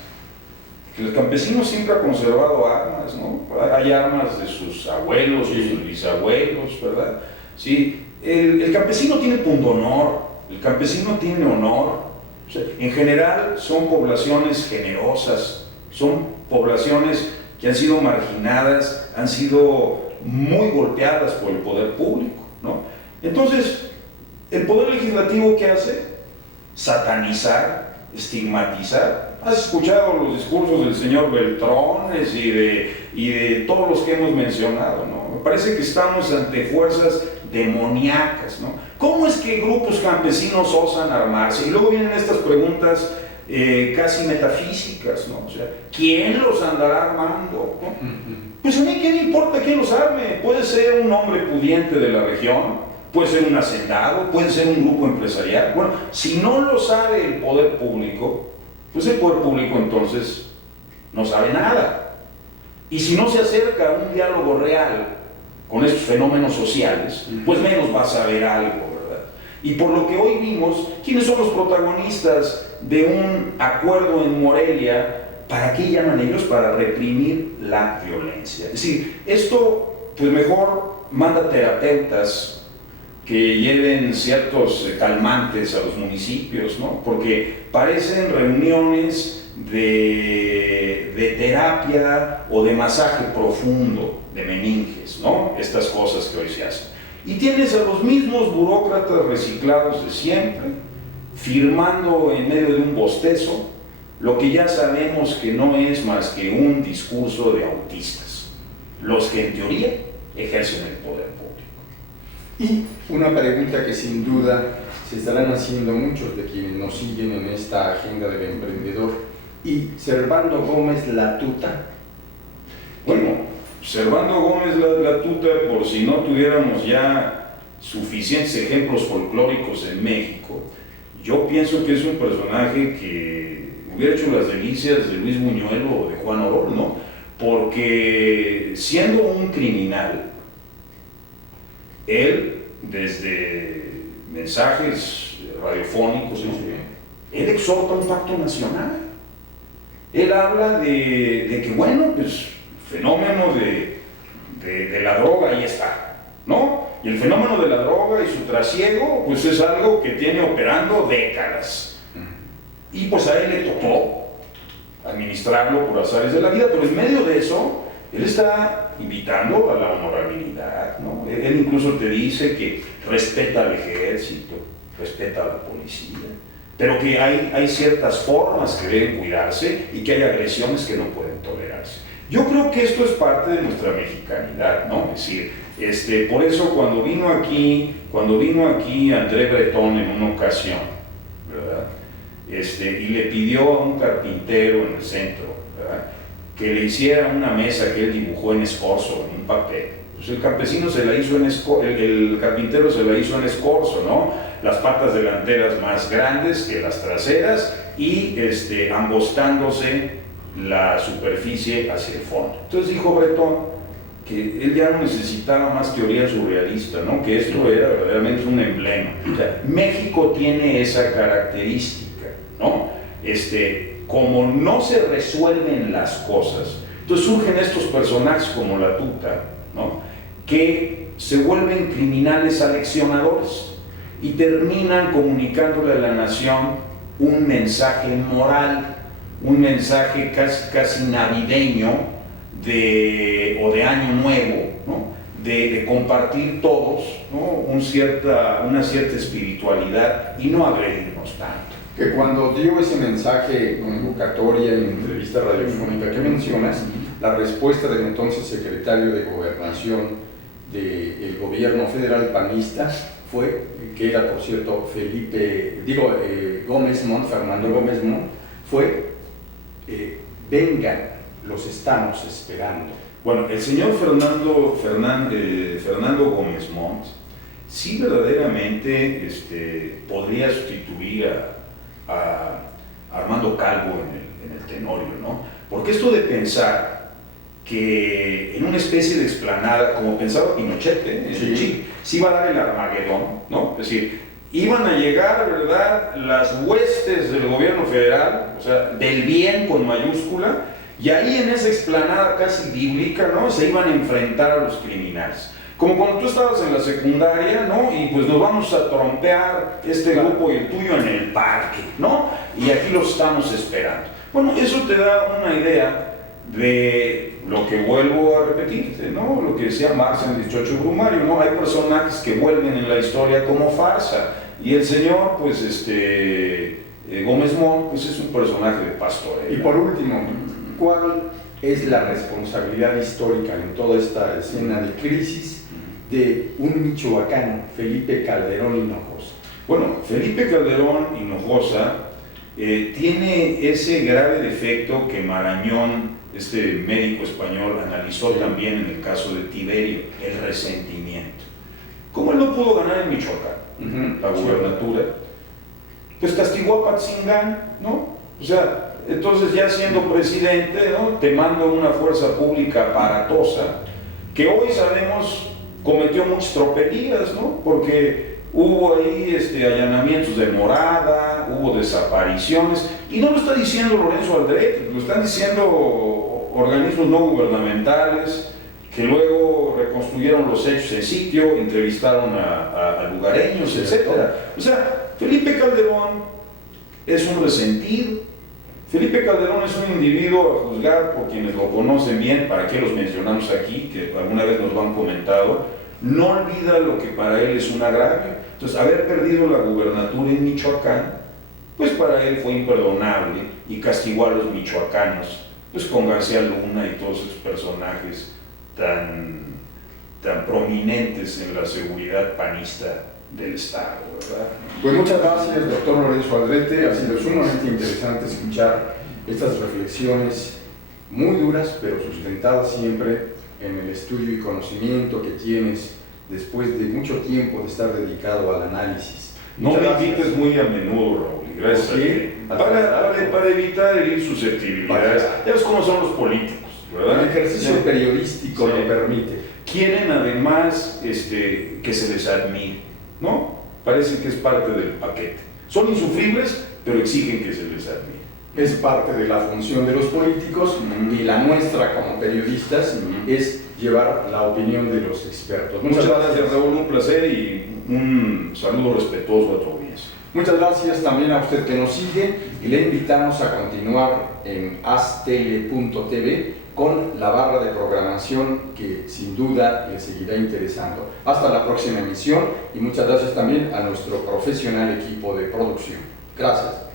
que el campesino siempre ha conservado armas, ¿no? Hay armas de sus abuelos, de sus bisabuelos, ¿verdad? Sí. El campesino tiene pundonor, el campesino tiene honor. O sea, en general son poblaciones generosas, son poblaciones que han sido marginadas, han sido muy golpeadas por el poder público, ¿no? Entonces, ¿el poder legislativo qué hace? Satanizar, estigmatizar. ¿Has escuchado los discursos del señor Beltrones y de todos los que hemos mencionado, ¿no? Me parece que estamos ante fuerzas demoníacas, ¿no? ¿Cómo es que grupos campesinos osan armarse? Y luego vienen estas preguntas casi metafísicas, ¿no? O sea, ¿quién los andará armando? ¿No? Pues a mí qué me importa quién los arme. Puede ser un hombre pudiente de la región, puede ser un hacendado, puede ser un grupo empresarial. Bueno, si no lo sabe el poder público, pues el poder público entonces no sabe nada. Y si no se acerca a un diálogo real con estos fenómenos sociales, pues menos va a saber algo, ¿verdad? Y por lo que hoy vimos, ¿quiénes son los protagonistas de un acuerdo en Morelia? ¿Para qué llaman ellos? Para reprimir la violencia. Es decir, esto, pues mejor manda terapeutas que lleven ciertos calmantes a los municipios, ¿no? Porque parecen reuniones de terapia o de masaje profundo de meninges, ¿no? Estas cosas que hoy se hacen. Y tienes a los mismos burócratas reciclados de siempre, firmando en medio de un bostezo lo que ya sabemos que no es más que un discurso de autistas, los que en teoría ejercen el poder público. Y una pregunta que sin duda se estarán haciendo muchos de quienes nos siguen en esta agenda del emprendedor. ¿Y Servando Gómez la tuta? Bueno, Servando Gómez la tuta, por si no tuviéramos ya suficientes ejemplos folclóricos en México, yo pienso que es un personaje que hubiera hecho las delicias de Luis Buñuel o de Juan Orol, ¿no? Porque siendo un criminal, él, desde mensajes radiofónicos, él exhorta un pacto nacional. Él habla de que, bueno, pues, fenómeno de la droga ahí está, ¿no? Y el fenómeno de la droga y su trasiego, pues es algo que tiene operando décadas. Y pues a él le tocó administrarlo por azares de la vida, pero en medio de eso, él está invitando a la honorabilidad, ¿no? Él incluso te dice que respeta al ejército, respeta a la policía, pero que hay ciertas formas que deben cuidarse y que hay agresiones que no pueden tolerarse. Yo creo que esto es parte de nuestra mexicanidad, ¿no? Es decir, por eso cuando vino aquí André Breton en una ocasión, ¿verdad? Y le pidió a un carpintero en el centro, ¿verdad?, que le hiciera una mesa que él dibujó en escorzo, en un papel. Pues el campesino se la hizo el carpintero se la hizo en escorzo, ¿no? Las patas delanteras más grandes que las traseras y angostándose la superficie hacia el fondo. Entonces dijo Breton que él ya no necesitaba más teoría surrealista, ¿no? Que esto era verdaderamente un emblema. O sea, México tiene esa característica, ¿no? Como no se resuelven las cosas, entonces surgen estos personajes como la Tuta, ¿no? Que se vuelven criminales aleccionadores y terminan comunicándole a la nación un mensaje moral, un mensaje casi navideño o de año nuevo, ¿no? de compartir todos, ¿no? una cierta espiritualidad y no agredirnos tanto. Que cuando dio ese mensaje convocatoria en entrevista radiofónica que mencionas, la respuesta del entonces secretario de Gobernación del gobierno federal panista fue, que era por cierto Gómez Montt, Fernando Gómez Montt, fue vengan, los estamos esperando. Bueno, el señor Fernando Gómez Montt sí verdaderamente podría sustituir a Armando Calvo en el Tenorio, ¿no? Porque esto de pensar que en una especie de explanada, como pensaba Pinochet, sí iba a dar el Armagedón, ¿no? Es decir, iban a llegar, ¿verdad?, las huestes del gobierno federal, o sea, del bien con mayúscula, y ahí en esa explanada casi bíblica, ¿no?, se iban a enfrentar a los criminales. Como cuando tú estabas en la secundaria, ¿no?, y pues nos vamos a trompear este grupo y el tuyo en el parque, ¿no?, y aquí los estamos esperando. Bueno, eso te da una idea de lo que vuelvo a repetirte, ¿no?, lo que decía Marx en el 18 Brumario, ¿no?, hay personajes que vuelven en la historia como farsa, y el señor, pues, Gómez Montt, pues es un personaje de pastorela. Y por último, ¿cuál es la responsabilidad histórica en toda esta escena de crisis de un michoacano, Felipe Calderón Hinojosa? Bueno, Felipe Calderón Hinojosa tiene ese grave defecto que Marañón, este médico español, analizó también en el caso de Tiberio, el resentimiento. ¿Cómo él no pudo ganar en Michoacán la gubernatura? Pues castigó a Patzingán, ¿no? O sea, entonces ya siendo presidente, ¿no?, te mando una fuerza pública aparatosa que hoy sabemos cometió muchas tropelías, ¿no? Porque hubo ahí allanamientos de morada, hubo desapariciones, y no lo está diciendo Lorenzo Aldrete, lo están diciendo organismos no gubernamentales que luego reconstruyeron los hechos en sitio, entrevistaron a lugareños, etc. O sea, Felipe Calderón es un resentido. Felipe Calderón es un individuo a juzgar por quienes lo conocen bien, para qué los mencionamos aquí, que alguna vez nos lo han comentado, no olvida lo que para él es un agravio. Entonces, haber perdido la gubernatura en Michoacán, pues para él fue imperdonable y castigó a los michoacanos, pues con García Luna y todos esos personajes tan prominentes en la seguridad panista del Estado, ¿verdad? Pues muchas gracias, doctor Lorenzo Aldrete. Ha sido sumamente interesante escuchar estas reflexiones muy duras, pero sustentadas siempre en el estudio y conocimiento que tienes después de mucho tiempo de estar dedicado al análisis. No me invites muy a menudo, Raúl, gracias. ¿Sí? Para evitar herir susceptibilidades. Ya ves cómo son los políticos, ¿verdad? El ejercicio periodístico lo permite. Quieren además que se les admire, ¿no? Parece que es parte del paquete. Son insufribles, pero exigen que se les admire. Es parte de la función de los políticos y la nuestra como periodistas es llevar la opinión de los expertos. Muchas gracias, Raúl, un placer y un saludo respetuoso a tu audiencia. Muchas gracias también a usted que nos sigue y le invitamos a continuar en astele.tv con la barra de programación que sin duda le seguirá interesando. Hasta la próxima emisión y muchas gracias también a nuestro profesional equipo de producción. Gracias.